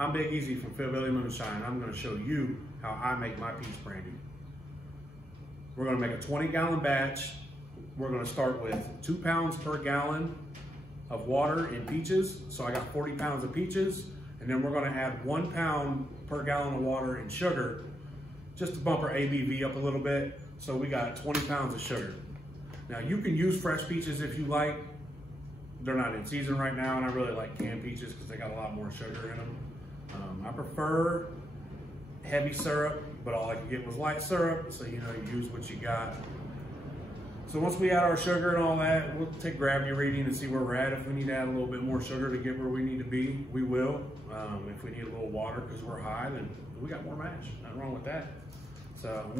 I'm Big Eaze from Philly Moonshine. I'm going to show you how I make my peach brandy. We're going to make a 20-gallon batch. We're going to start with 2 pounds per gallon of water in peaches. So I got 40 pounds of peaches, and then we're going to add 1 pound per gallon of water in sugar, just to bump our ABV up a little bit. So we got 20 pounds of sugar. Now you can use fresh peaches if you like. They're not in season right now, and I really like canned peaches because they got a lot more sugar in them. I prefer heavy syrup, but all I could get was light syrup, so you use what you got. So once we add our sugar and all that, we'll take gravity reading and see where we're at. If we need to add a little bit more sugar to get where we need to be, we will. If we need a little water because we're high, then we got more mash. Nothing wrong with that. So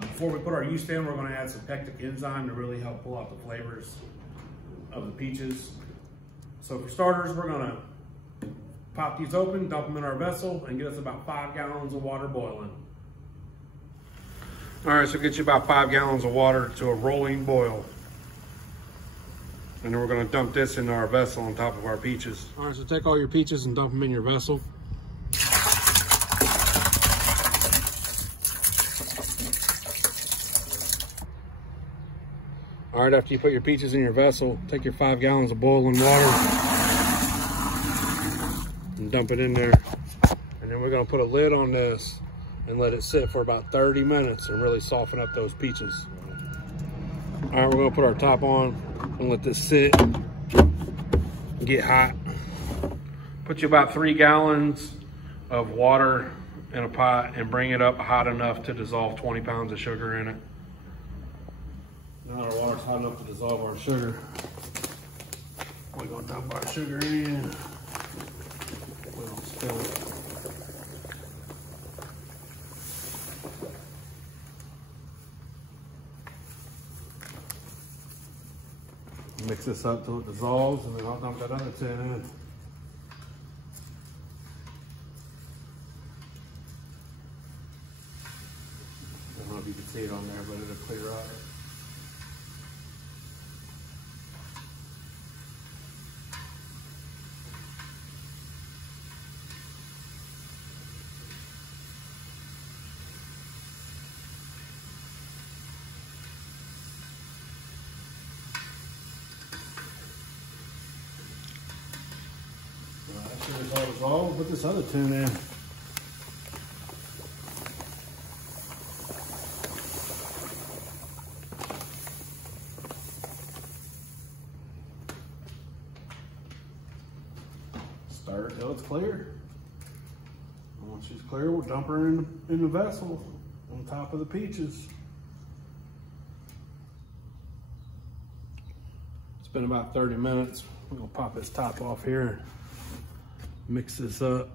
before we put our yeast in, we're going to add some Pectic Enzyme to really help pull out the flavors of the peaches. So for starters, we're going to pop these open, dump them in our vessel, and get us about 5 gallons of water boiling. All right, so get you about 5 gallons of water to a rolling boil. And then we're gonna dump this into our vessel on top of our peaches. All right, so take all your peaches and dump them in your vessel. All right, after you put your peaches in your vessel, take your 5 gallons of boiling water and dump it in there. And then we're gonna put a lid on this and let it sit for about 30 minutes and really soften up those peaches. All right, we're gonna put our top on and let this sit and get hot. Put you about 3 gallons of water in a pot and bring it up hot enough to dissolve 20 pounds of sugar in it. Now our water's hot enough to dissolve our sugar. We're gonna dump our sugar in. We don't spill it. Mix this up till it dissolves, and then I'll dump that other tin in. I don't know if you can see it on there, but it'll clear out. It's all dissolved. Put this other tin in. Stir it till it's clear. And once she's clear, we'll dump her in the vessel on top of the peaches. It's been about 30 minutes. We're gonna pop this top off here. Mix this up.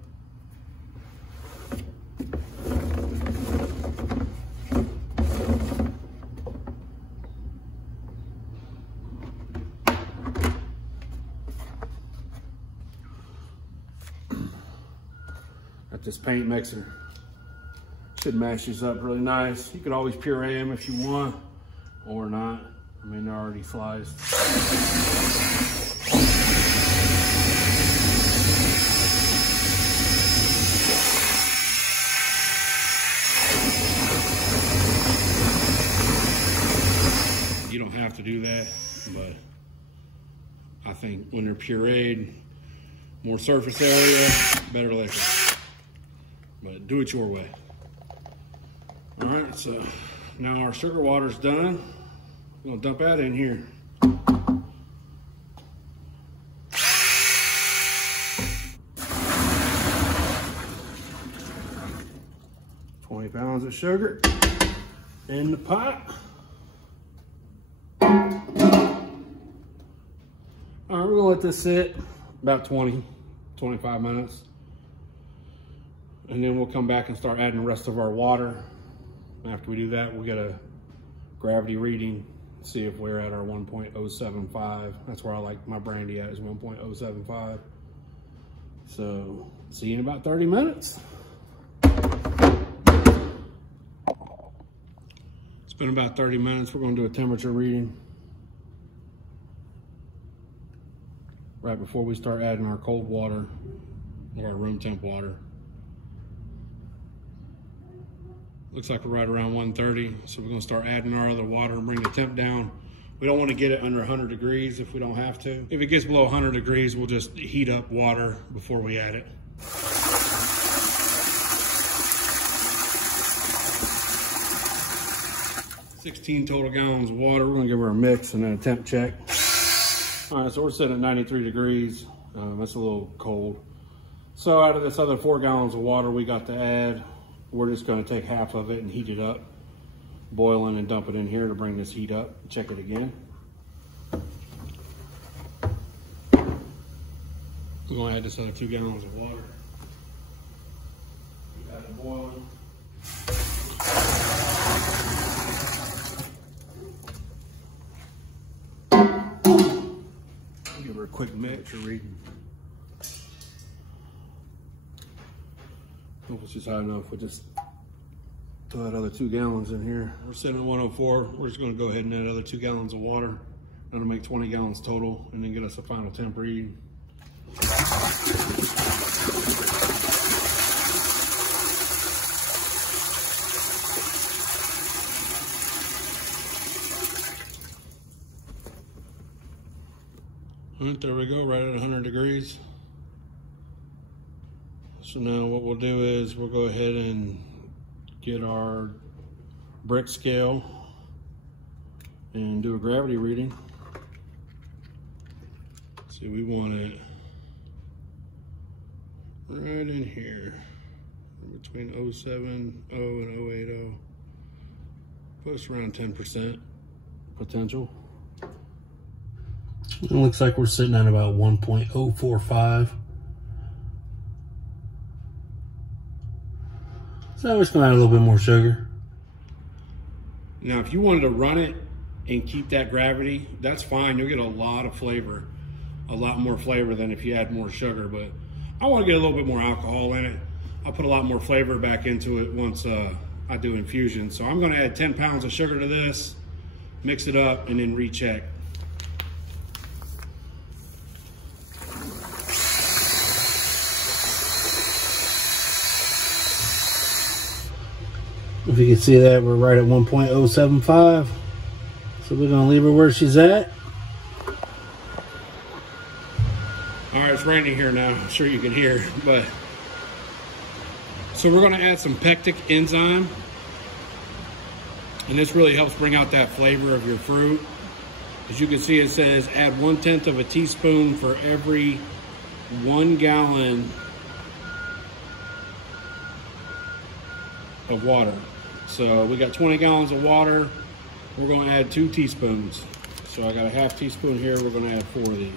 Got this paint mixer. Should mash these up really nice. You could always puree them if you want, or not. I mean, they're already sliced. You don't have to do that, but I think when they're pureed, more surface area, better liquor. But do it your way. All right, so now our sugar water's done. I'm gonna dump that in here. $20 pounds of sugar in the pot. All right, we're gonna let this sit about 20-25 minutes. And then we'll come back and start adding the rest of our water. After we do that, we'll get a gravity reading, see if we're at our 1.075. That's where I like my brandy at, is 1.075. So, see you in about 30 minutes. It's been about 30 minutes. We're gonna do a temperature reading right before we start adding our cold water. of our room temp water. Looks like we're right around 130, so we're gonna start adding our other water and bring the temp down. We don't want to get it under 100 degrees if we don't have to. If it gets below 100 degrees, we'll just heat up water before we add it. 16 total gallons of water. We're gonna give her a mix and then a temp check. All right, so we're sitting at 93 degrees. That's a little cold. So out of this other 4 gallons of water we got to add, we're just gonna take half of it and heat it up. Boil in and dump it in here to bring this heat up. Check it again. We're gonna add this other 2 gallons of water. Got it boiling. Give her a quick mix or reading. Hope it's just hot enough. We'll just throw that other 2 gallons in here. We're sitting at 104. We're just gonna go ahead and add another 2 gallons of water. That'll make 20 gallons total and then get us a final temp read. All right, there we go, right at 100 degrees. So now what we'll do is we'll go ahead and get our brick scale and do a gravity reading. See, we want it right in here, between 070 and 080. Put us around 10% potential. It looks like we're sitting at about 1.045. So we're just gonna add a little bit more sugar. Now, if you wanted to run it and keep that gravity, that's fine. You'll get a lot of flavor, a lot more flavor than if you add more sugar. But I want to get a little bit more alcohol in it. I'll put a lot more flavor back into it once I do infusion. So I'm going to add 10 pounds of sugar to this, mix it up, and then recheck. If you can see that, we're right at 1.075. So we're gonna leave her where she's at. All right, it's raining here now. I'm sure you can hear, but so we're gonna add some Pectic Enzyme. And this really helps bring out that flavor of your fruit. As you can see, it says add 1/10 of a teaspoon for every 1 gallon of water. So we got 20 gallons of water. We're going to add 2 teaspoons. So I got a half teaspoon here. We're going to add 4 of these.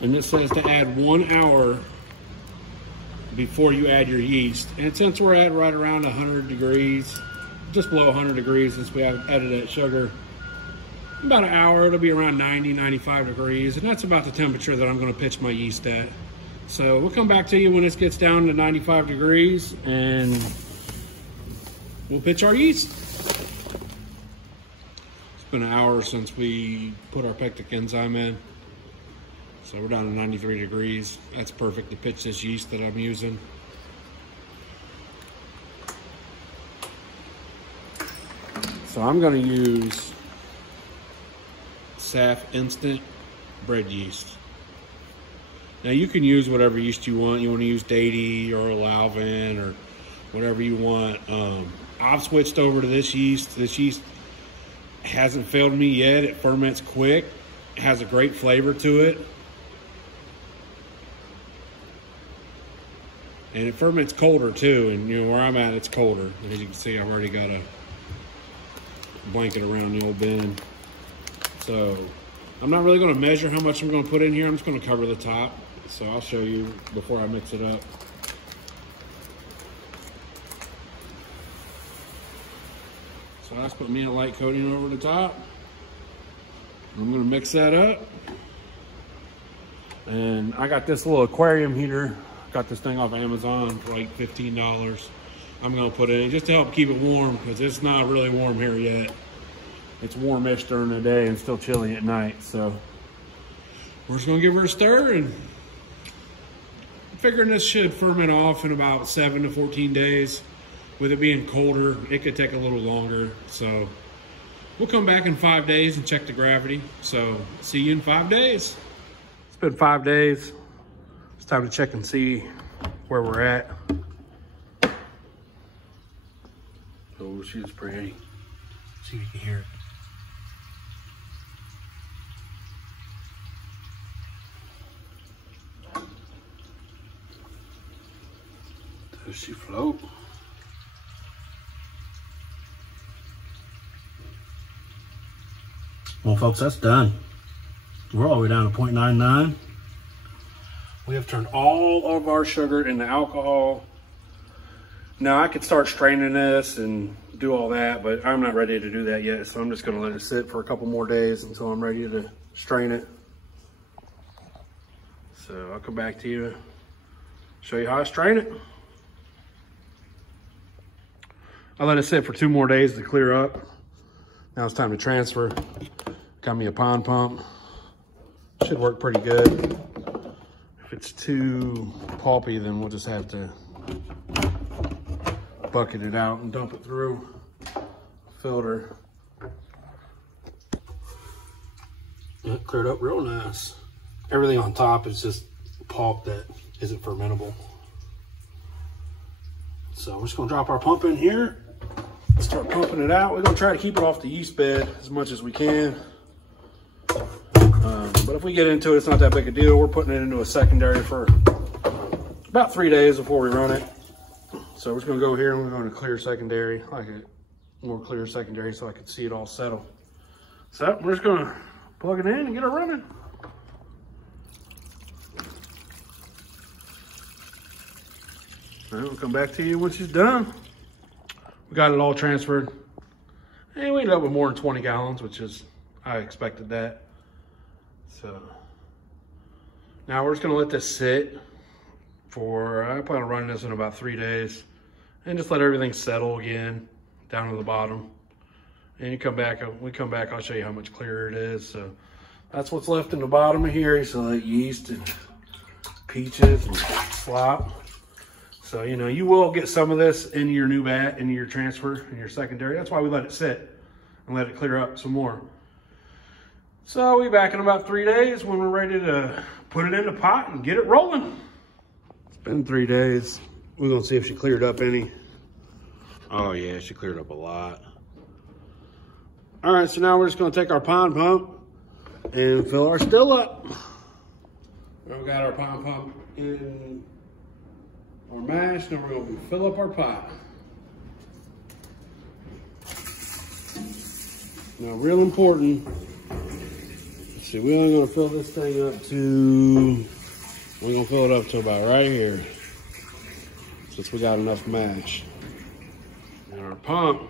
And this says to add 1 hour before you add your yeast. And since we're at right around 100 degrees, just below 100 degrees since we added that sugar, about an hour, it'll be around 90, 95 degrees. And that's about the temperature that I'm gonna pitch my yeast at. So we'll come back to you when this gets down to 95 degrees and we'll pitch our yeast. It's been an hour since we put our Pectic Enzyme in. So we're down to 93 degrees. That's perfect to pitch this yeast that I'm using. So I'm gonna use SAF Instant bread yeast. Now you can use whatever yeast you want. You wanna use Deity or Lalvin or whatever you want. I've switched over to this yeast. This yeast hasn't failed me yet. It ferments quick. It has a great flavor to it. And it ferments colder too, and you know where I'm at, it's colder. And as you can see, I've already got a blanket around the old bin. So I'm not really gonna measure how much I'm gonna put in here. I'm just gonna cover the top. So I'll show you before I mix it up. So I just put me a light coating over the top. I'm gonna mix that up. And I got this little aquarium heater. Got this thing off Amazon for like $15. I'm gonna put it in just to help keep it warm, because it's not really warm here yet. It's warmish during the day and still chilly at night. So we're just gonna give her a stir, and I'm figuring this should ferment off in about 7 to 14 days. With it being colder, it could take a little longer. So we'll come back in 5 days and check the gravity. So see you in 5 days. It's been 5 days. It's time to check and see where we're at. Oh, she's pretty. See if you can hear it. Does she float? Well, folks, that's done. We're all the way down to 0.99. We have turned all of our sugar into alcohol. Now I could start straining this and do all that, but I'm not ready to do that yet. So I'm just gonna let it sit for a couple more days until I'm ready to strain it. So I'll come back to you, show you how I strain it. I let it sit for 2 more days to clear up. Now it's time to transfer. Got me a pond pump. Should work pretty good. If it's too pulpy, then we'll just have to bucket it out and dump it through a filter. It cleared up real nice. Everything on top is just pulp that isn't fermentable. So we're just gonna drop our pump in here, start pumping it out. We're gonna try to keep it off the yeast bed as much as we can. But if we get into it, it's not that big a deal. We're putting it into a secondary for about 3 days before we run it. So we're just gonna go here and we're going to clear secondary, like a more clear secondary, so I can see it all settle. So we're just gonna plug it in and get it running. All right, we'll come back to you when she's done. We got it all transferred. And we ended up with more than 20 gallons, which is, I expected that. So now we're just gonna let this sit for, I plan on running this in about 3 days and just let everything settle again down to the bottom. And you come back, we come back, I'll show you how much clearer it is. So that's what's left in the bottom of here. So like yeast and peaches and slop. So, you know, you will get some of this in your new vat, in your transfer, in your secondary. That's why we let it sit and let it clear up some more. So we'll be back in about 3 days when we're ready to put it in the pot and get it rolling. It's been 3 days. We're gonna see if she cleared up any. Oh yeah, she cleared up a lot. All right, so now we're just gonna take our pond pump and fill our still up. We've got our pond pump in our mash. Now we're gonna fill up our pot. Now, real important. See, we're only gonna fill this thing up to, we're gonna fill it up to about right here, since we got enough mash. And our pump,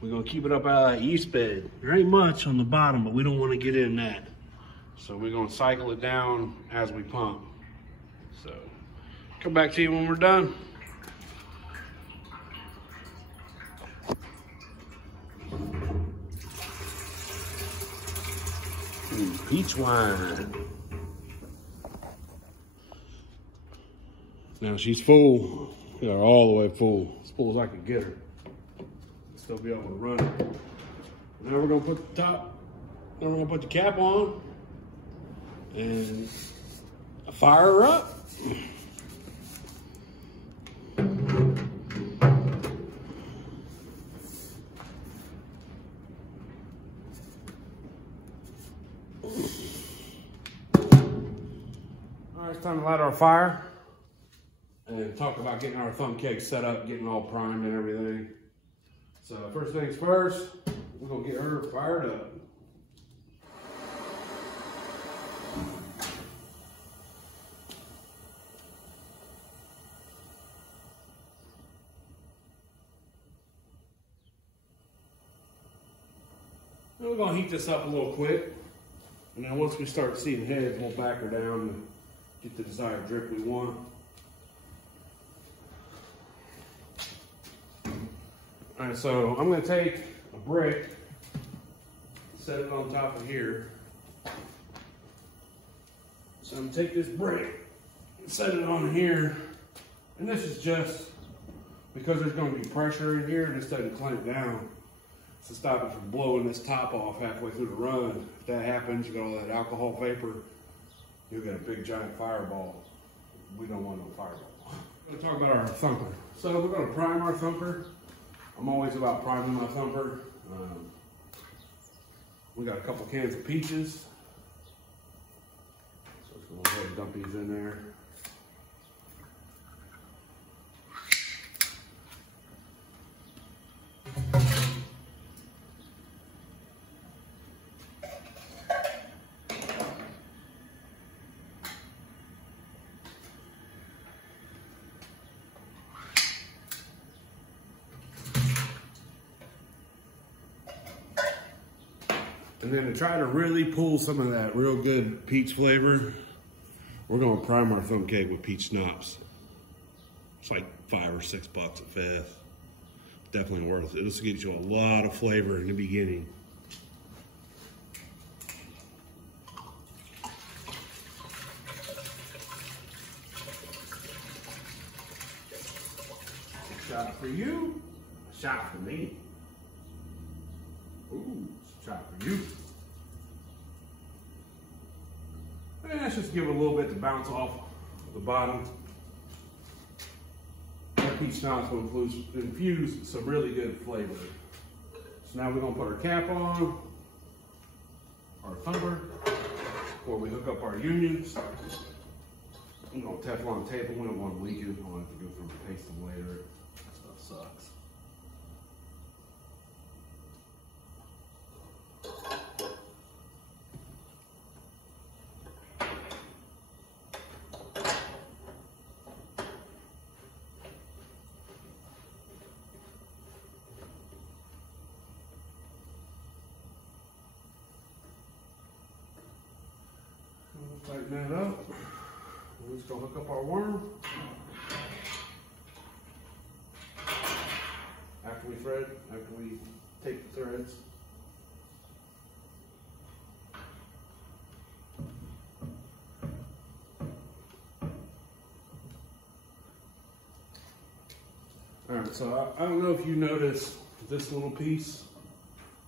we're gonna keep it up out of that yeast bed. There ain't much on the bottom, but we don't wanna get in that. So we're gonna cycle it down as we pump. So, come back to you when we're done. Peach wine. Now she's full. We are all the way full. As full as I can get her. Still be able to run it. Now we're gonna put the top, then we're gonna put the cap on and fire her up. It's time to light our fire and talk about getting our thumb cake set up, getting all primed and everything. So first things first, we're gonna get her fired up. And we're gonna heat this up a little quick. And then once we start seeing heads, we'll back her down and get the desired drip we want. All right, so I'm gonna take a brick, set it on top of here. So I'm gonna take this brick, set it on here, and this is just because there's gonna be pressure in here, this doesn't clamp down to stop it from blowing this top off halfway through the run. If that happens, you got all that alcohol vapor, you'll get a big giant fireball. We don't want no fireball. We're gonna talk about our thumper. So we're gonna prime our thumper. I'm always about priming my thumper. We got a couple cans of peaches. So let's go ahead and dump these in there. And then to try to really pull some of that real good peach flavor, we're gonna prime our thumb cake with peach schnapps. It's like $5 or $6 at Fifth. Definitely worth it. This will get you a lot of flavor in the beginning. A shot for you, a shot for me. Ooh, shot for you. And let's just give it a little bit to bounce off the bottom. That peach schnapps will infuse some really good flavor. So now we're gonna put our cap on, our thumper, before we hook up our unions. I'm gonna Teflon tape them. We don't want to leak it. I don't have to go through and paste them later. That stuff sucks. Tighten that up. We're just gonna hook up our worm. After we take the threads. All right, so I don't know if you notice this little piece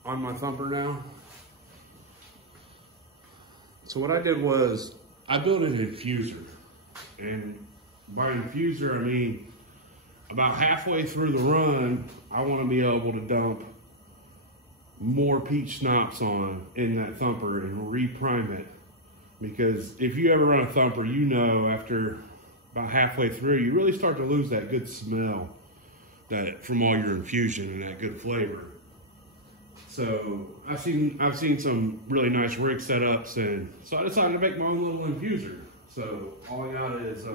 on my thumper now. So what I did was I built an infuser, and by infuser I mean about halfway through the run I want to be able to dump more peach schnapps on in that thumper and re-prime it, because if you ever run a thumper, you know after about halfway through you really start to lose that good smell that from all your infusion and that good flavor. So I've seen some really nice rig setups, and so I decided to make my own little infuser. So all I got is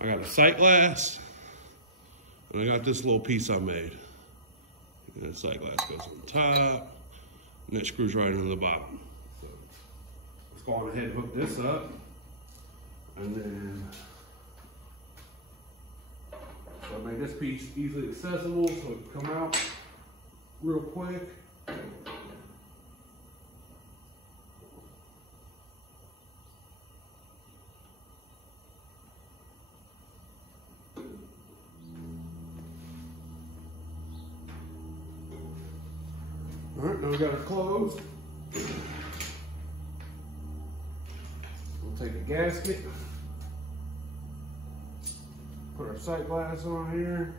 I got a sight glass, and I got this little piece I made. And the sight glass goes on top, and it screws right into the bottom. So let's go on ahead and hook this up, and then. So I made this piece easily accessible so it can come out real quick. All right, now we got it closed. We'll take a gasket. Put our sight glass on here.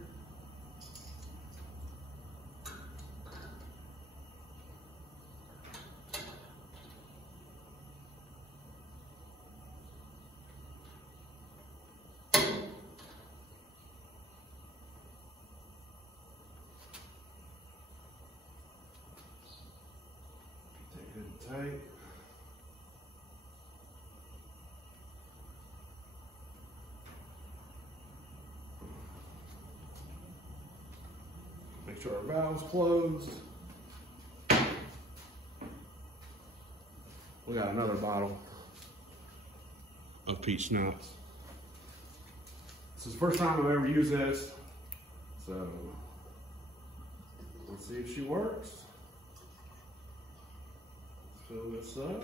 Take it tight. Make sure our valve's closed. We got another bottle of peach schnapps. This is the first time I've ever used this. So let's see if she works. Let's fill this up.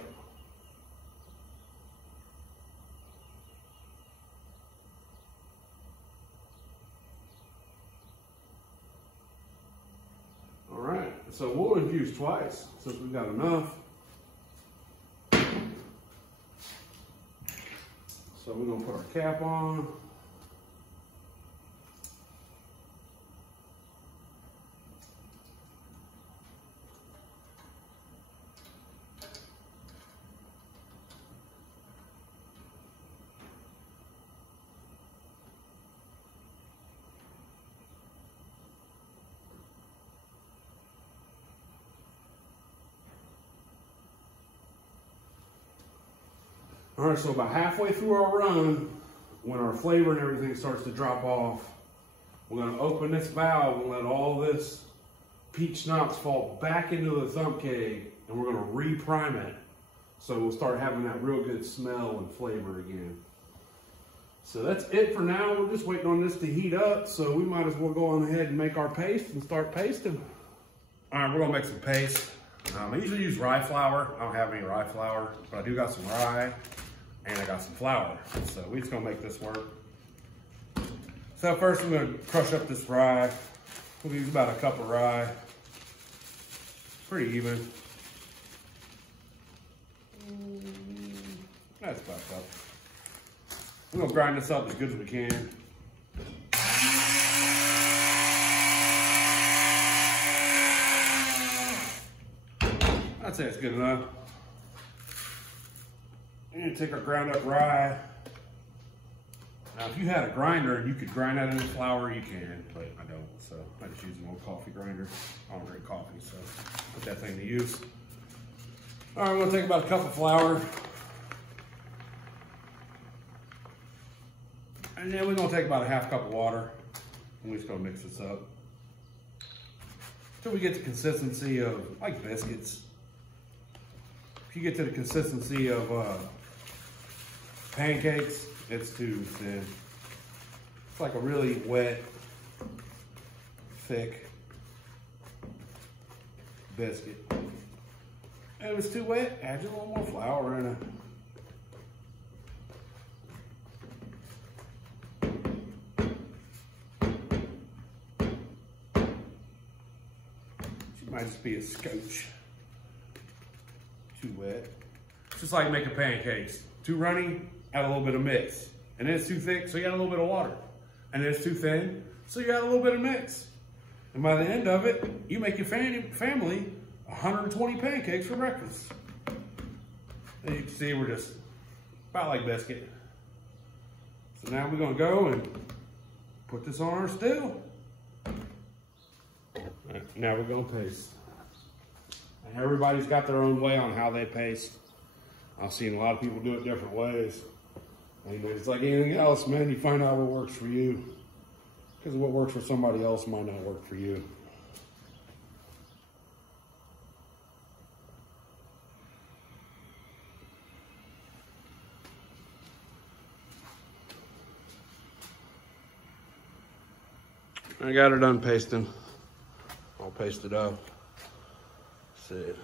All right, so we'll infuse twice since we've got enough. So we're gonna put our cap on. All right, so about halfway through our run, when our flavor and everything starts to drop off, we're gonna open this valve and let all this peach schnapps fall back into the thumb keg, and we're gonna re-prime it. So we'll start having that real good smell and flavor again. So that's it for now. We're just waiting on this to heat up, so we might as well go on ahead and make our paste and start pasting. All right, we're gonna make some paste. I usually use rye flour. I don't have any rye flour, but I do got some rye. And I got some flour, so we're just gonna make this work. So first I'm gonna crush up this rye. We'll use about a cup of rye. Pretty even. That's about a cup. We're gonna grind this up as good as we can. I'd say it's good enough. And take our ground up rye. Now, if you had a grinder and you could grind that into flour, you can, but I don't. So I just use an old coffee grinder. I don't drink coffee, so put that thing to use. All right, we're gonna take about a cup of flour. And then we're gonna take about a half cup of water. And we're just gonna mix this up until we get the consistency of like biscuits. If you get to the consistency of pancakes, it's too thin. It's like a really wet, thick biscuit. And if it's too wet, add a little more flour in it. She might just be a scotch. Too wet. It's just like making pancakes. Too runny, add a little bit of mix. And then it's too thick, so you add a little bit of water. And then it's too thin, so you add a little bit of mix. And by the end of it, you make your family 120 pancakes for breakfast. And you can see we're just about like biscuit. So now we're gonna go and put this on our still. Right, now we're gonna paste. And everybody's got their own way on how they paste. I've seen a lot of people do it different ways. And it's like anything else, man, you find out what works for you. Because what works for somebody else might not work for you. I got her done pasting. I'll paste it up. That's it.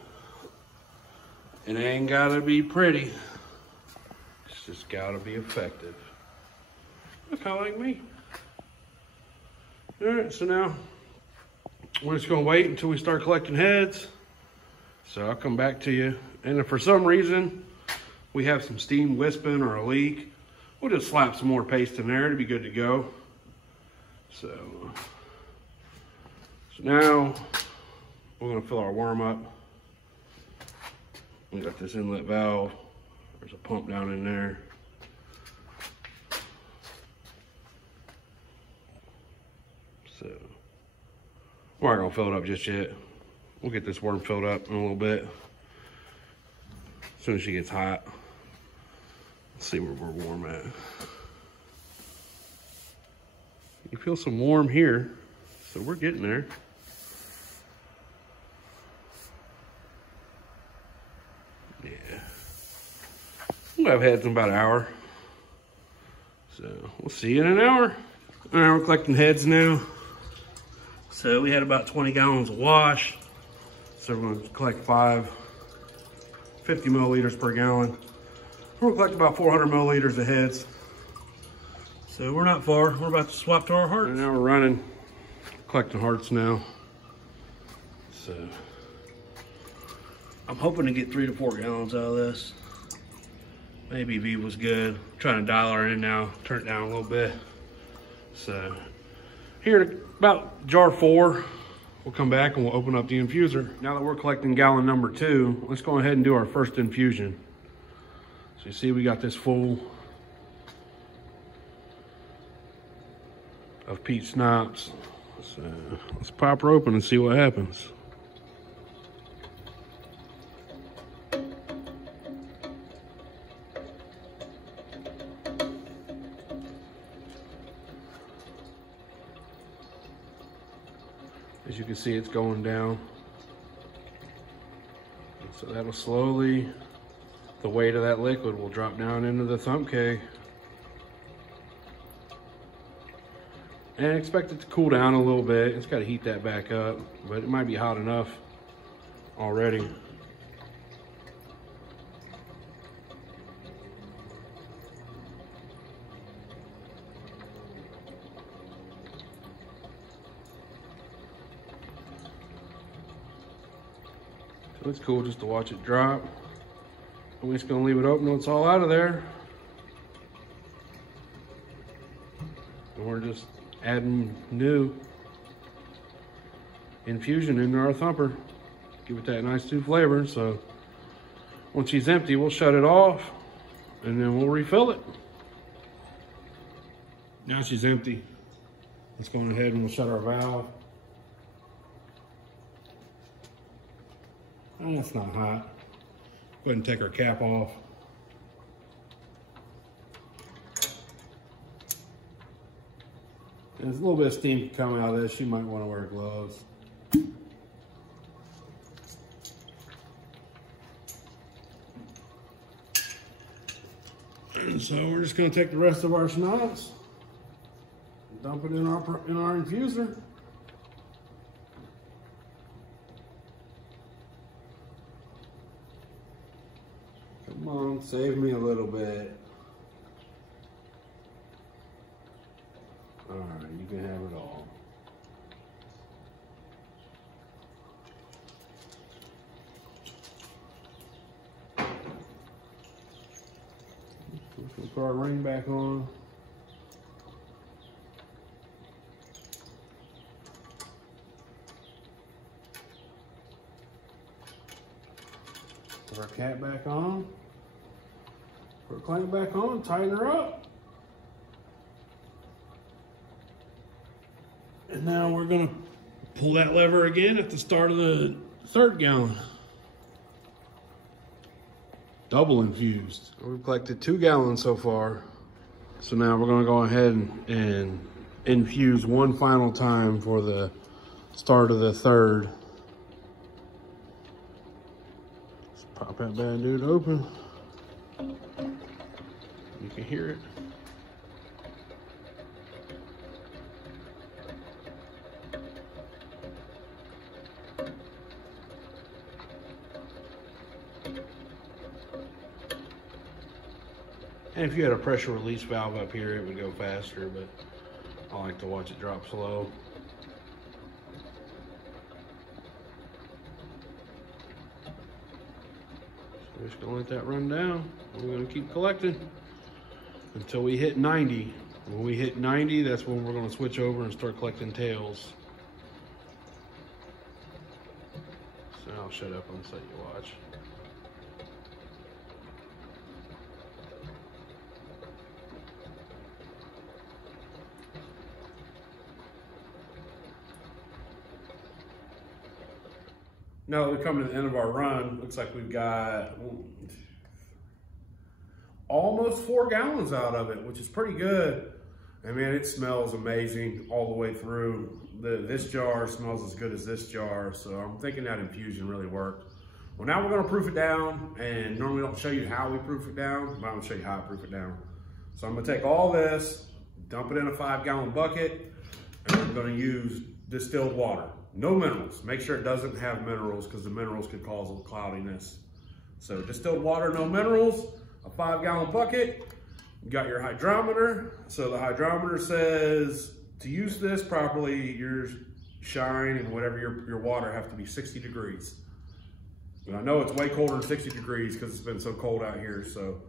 It ain't gotta be pretty. It's just gotta be effective. Look how like me. All right, so now we're just gonna wait until we start collecting heads. So I'll come back to you. And if for some reason we have some steam wisping or a leak, we'll just slap some more paste in there to be good to go. So now we're gonna fill our worm up. We got this inlet valve. There's a pump down in there. So we're not gonna fill it up just yet. We'll get this worm filled up in a little bit. As soon as she gets hot. Let's see where we're warm at. You feel some warm here, so we're getting there. Yeah. We'll have heads in about an hour. So we'll see you in an hour. All right, we're collecting heads now. So we had about 20 gallons of wash. So we're gonna collect 50 milliliters per gallon. We're gonna collect about 400 milliliters of heads. So we're not far. We're about to swap to our hearts. And now we're running, collecting hearts now. So I'm hoping to get 3 to 4 gallons out of this. Maybe V was good. I'm trying to dial her in now, turn it down a little bit. So here at about jar 4, we'll come back and we'll open up the infuser. Now that we're collecting gallon number 2, let's go ahead and do our first infusion. So you see we got this full of peach schnapps. So let's pop her open and see what happens. As you can see, it's going down. So that'll slowly, the weight of that liquid will drop down into the thumb keg. And expect it to cool down a little bit. It's got to heat that back up, but it might be hot enough already. So it's cool just to watch it drop. We're just gonna leave it open until it's all out of there. And we're just adding new infusion into our thumper. Give it that nice new flavor. So once she's empty, we'll shut it off and then we'll refill it. Now she's empty. Let's go ahead and we'll shut our valve. Oh, that's not hot. Go ahead and take our cap off. There's a little bit of steam coming out of this. You might want to wear gloves. And so we're just going to take the rest of our schnapps, dump it in our infuser. Come on, save me a little bit. All right, you can have it all. We'll put our ring back on. Put our cap back on. Put our clamp back on, tighten her up. And now we're gonna pull that lever again at the start of the 3rd gallon. Double infused. We've collected 2 gallons so far. So now we're gonna go ahead and infuse one final time for the start of the 3rd. Let's pop that bad dude open. You can hear it. And if you had a pressure release valve up here, it would go faster, but I like to watch it drop slow. So we're just gonna let that run down. We're gonna keep collecting until we hit 90. When we hit 90, that's when we're gonna switch over and start collecting tails. So I'll shut up and let you watch. Now that we're coming to the end of our run, looks like we've got almost 4 gallons out of it, which is pretty good. And man, it smells amazing all the way through. This jar smells as good as this jar, so I'm thinking that infusion really worked. Well, now we're gonna proof it down, and normally I don't show you how we proof it down, but I'm gonna show you how I proof it down. So I'm gonna take all this, dump it in a 5-gallon bucket, And I'm going to use distilled water. No minerals. Make sure it doesn't have minerals because the minerals could cause a cloudiness. So distilled water, no minerals, a 5-gallon bucket. You got your hydrometer. So the hydrometer says to use this properly, your shine and whatever your water have to be 60 degrees. And I know it's way colder than 60 degrees because it's been so cold out here. So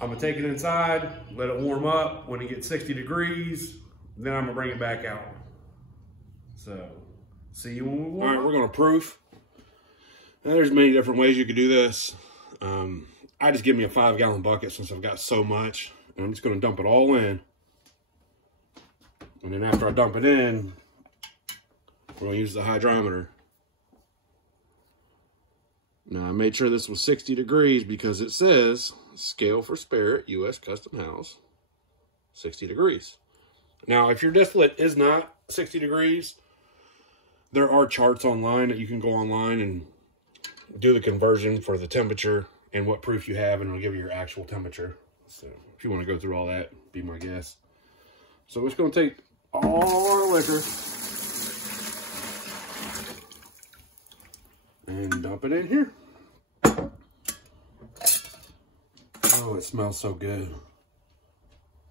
I'm gonna take it inside, let it warm up. When it gets 60 degrees, then I'm gonna bring it back out. So see you when we warm up. All right, we're gonna proof. Now, there's many different ways you could do this. I just give me a 5-gallon bucket since I've got so much. And I'm just gonna dump it all in. And then after I dump it in, we're gonna use the hydrometer. Now I made sure this was 60 degrees because it says scale for Spirit, U.S. Custom House, 60 degrees. Now, if your distillate is not 60 degrees, there are charts online that you can go online and do the conversion for the temperature and what proof you have, and it'll give you your actual temperature. So if you want to go through all that, be my guest. So we're just going to take all our liquor and dump it in here. Oh, it smells so good.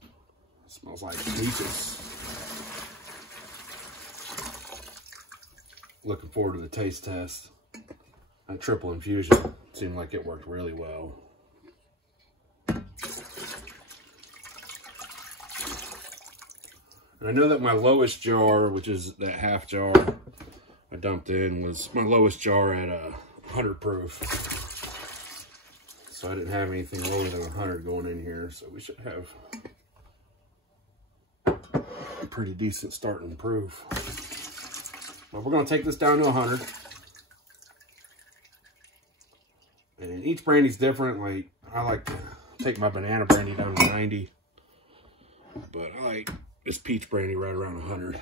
It smells like peaches. Looking forward to the taste test. That triple infusion seemed like it worked really well. And I know that my lowest jar, which is that half jar I dumped in, was my lowest jar at 100 proof. So I didn't have anything lower than 100 going in here. So we should have a pretty decent starting proof. But we're going to take this down to 100. And each brandy's different. Like, I like to take my banana brandy down to 90. But I like this peach brandy right around 100.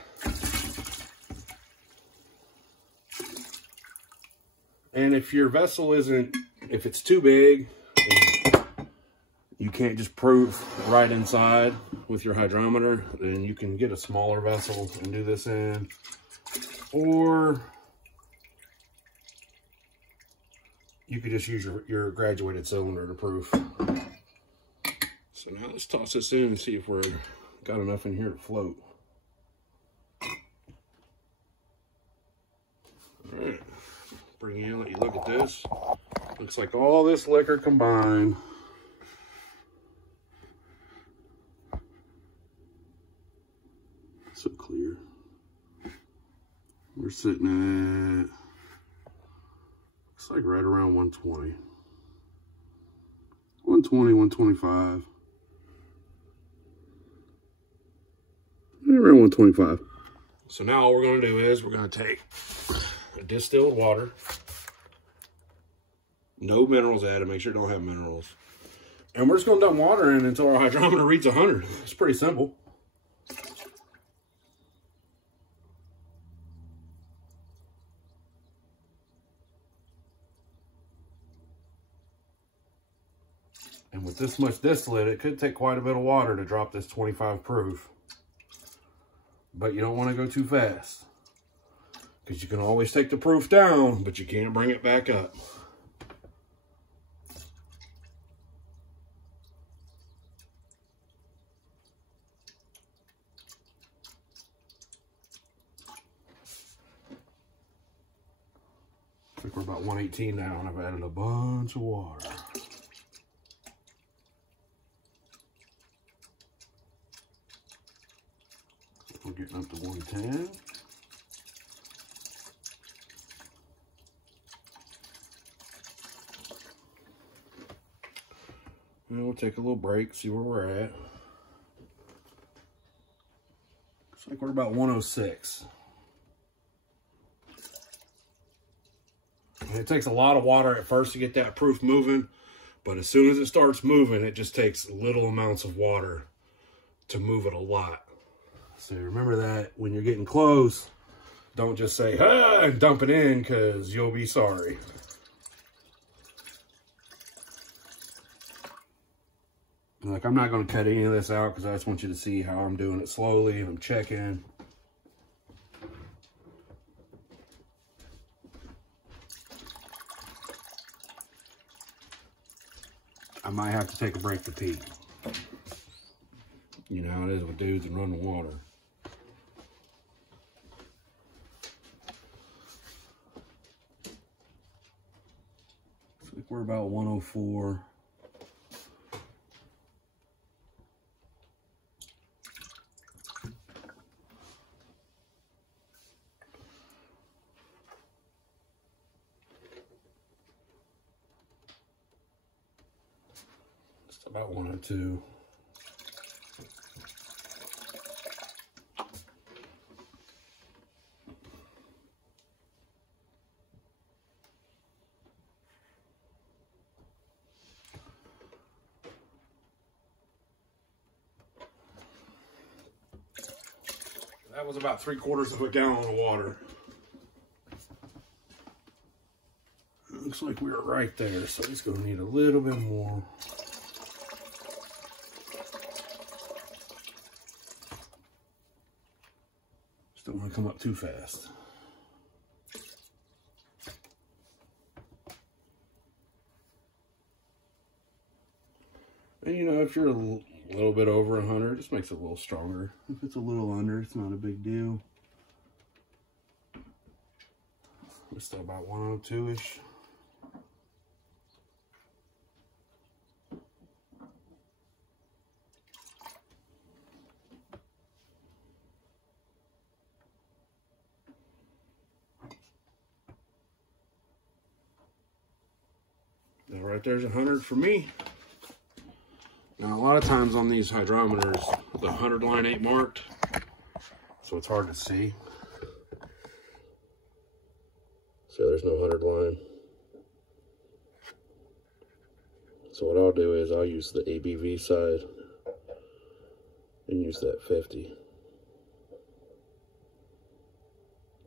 And if your vessel isn't, if it's too big, and you can't just proof right inside with your hydrometer, then you can get a smaller vessel and do this in. Or you could just use your graduated cylinder to proof. So now let's toss this in and see if we're got enough in here to float. All right, bring you in, let you look at this. Looks like all this liquor combined so clear. We're sitting at, looks like right around 120. 120, 125. Around 125. So now all we're going to do is we're going to take a distilled water. No minerals added. Make sure it don't have minerals. And we're just going to dump water in until our hydrometer reads 100. It's pretty simple. And with this much distillate, it could take quite a bit of water to drop this 25 proof. But you don't want to go too fast, because you can always take the proof down, but you can't bring it back up. I think we're about 118 now, and I've added a bunch of water. We're getting up to 110. And we'll take a little break, see where we're at. Looks like we're about 106. And it takes a lot of water at first to get that proof moving, but as soon as it starts moving, it just takes little amounts of water to move it a lot. So remember that when you're getting close, don't just say, ah, and dump it in, because you'll be sorry. Like, I'm not going to cut any of this out because I just want you to see how I'm doing it slowly and I'm checking. I might have to take a break to pee. You know how it is with dudes and running water. Looks like we're about 104. Just about 102. That was about 3/4 of a gallon of water. Looks like we were right there, so it's going to need a little bit more. Just don't want to come up too fast. And you know, if you're a little bit over 100, it just makes it a little stronger. If it's a little under, it's not a big deal. We're still about 102-ish. Now right there's 100 for me. Now, a lot of times on these hydrometers, the 100 line ain't marked, so it's hard to see. So there's no 100 line. So what I'll do is I'll use the ABV side and use that 50.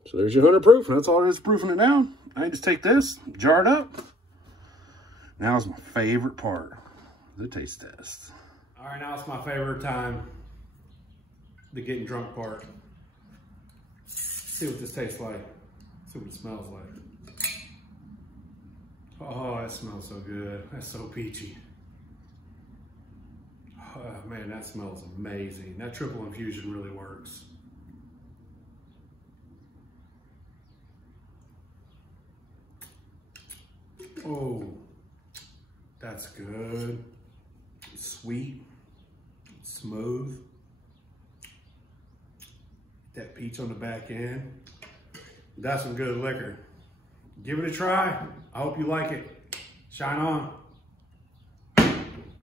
So there's your 100 proof, and that's all it is proofing it down. I just take this, jar it up. Now is my favorite part. The taste test. All right, now it's my favorite time, the getting drunk part. See what this tastes like. See what it smells like. Oh, that smells so good. That's so peachy. Oh, man, that smells amazing. That triple infusion really works. Oh, that's good. Sweet, smooth. That peach on the back end. That's some good liquor. Give it a try. I hope you like it. Shine on.